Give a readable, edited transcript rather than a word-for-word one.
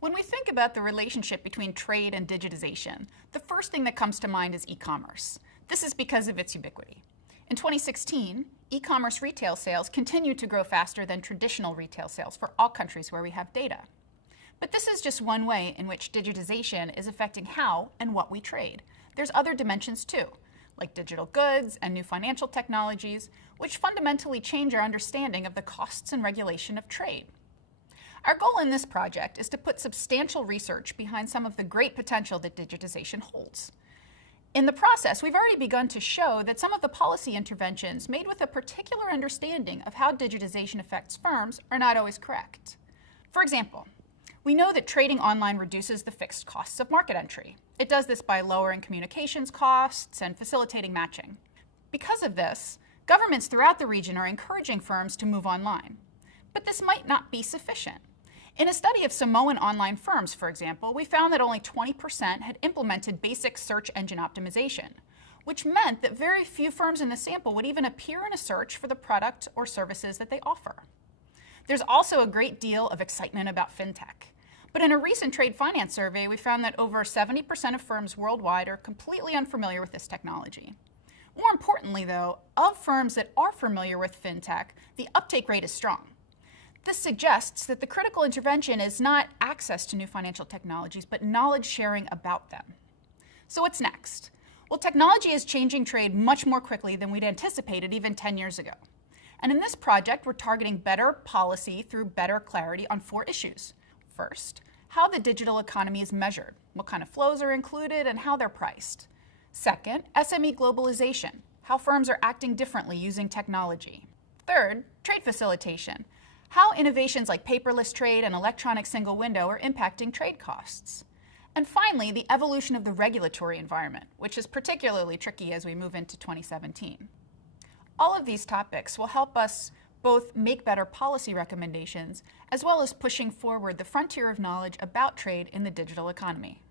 When we think about the relationship between trade and digitization, the first thing that comes to mind is e-commerce. This is because of its ubiquity. In 2016, e-commerce retail sales continued to grow faster than traditional retail sales for all countries where we have data. But this is just one way in which digitization is affecting how and what we trade. There's other dimensions too, like digital goods and new financial technologies, which fundamentally change our understanding of the costs and regulation of trade. Our goal in this project is to put substantial research behind some of the great potential that digitization holds. In the process, we've already begun to show that some of the policy interventions made with a particular understanding of how digitization affects firms are not always correct. For example, we know that trading online reduces the fixed costs of market entry. It does this by lowering communications costs and facilitating matching. Because of this, governments throughout the region are encouraging firms to move online. But this might not be sufficient. In a study of Samoan online firms, for example, we found that only 20% had implemented basic search engine optimization, which meant that very few firms in the sample would even appear in a search for the product or services that they offer. There's also a great deal of excitement about fintech. But in a recent trade finance survey, we found that over 70% of firms worldwide are completely unfamiliar with this technology. More importantly, though, of firms that are familiar with fintech, the uptake rate is strong. This suggests that the critical intervention is not access to new financial technologies, but knowledge sharing about them. So what's next? Well, technology is changing trade much more quickly than we'd anticipated even 10 years ago. And in this project, we're targeting better policy through better clarity on 4 issues. First, how the digital economy is measured, what kind of flows are included, and how they're priced. Second, SME globalization, how firms are acting differently using technology. Third, trade facilitation, how innovations like paperless trade and electronic single window are impacting trade costs. And finally, the evolution of the regulatory environment, which is particularly tricky as we move into 2017. All of these topics will help us both make better policy recommendations, as well as pushing forward the frontier of knowledge about trade in the digital economy.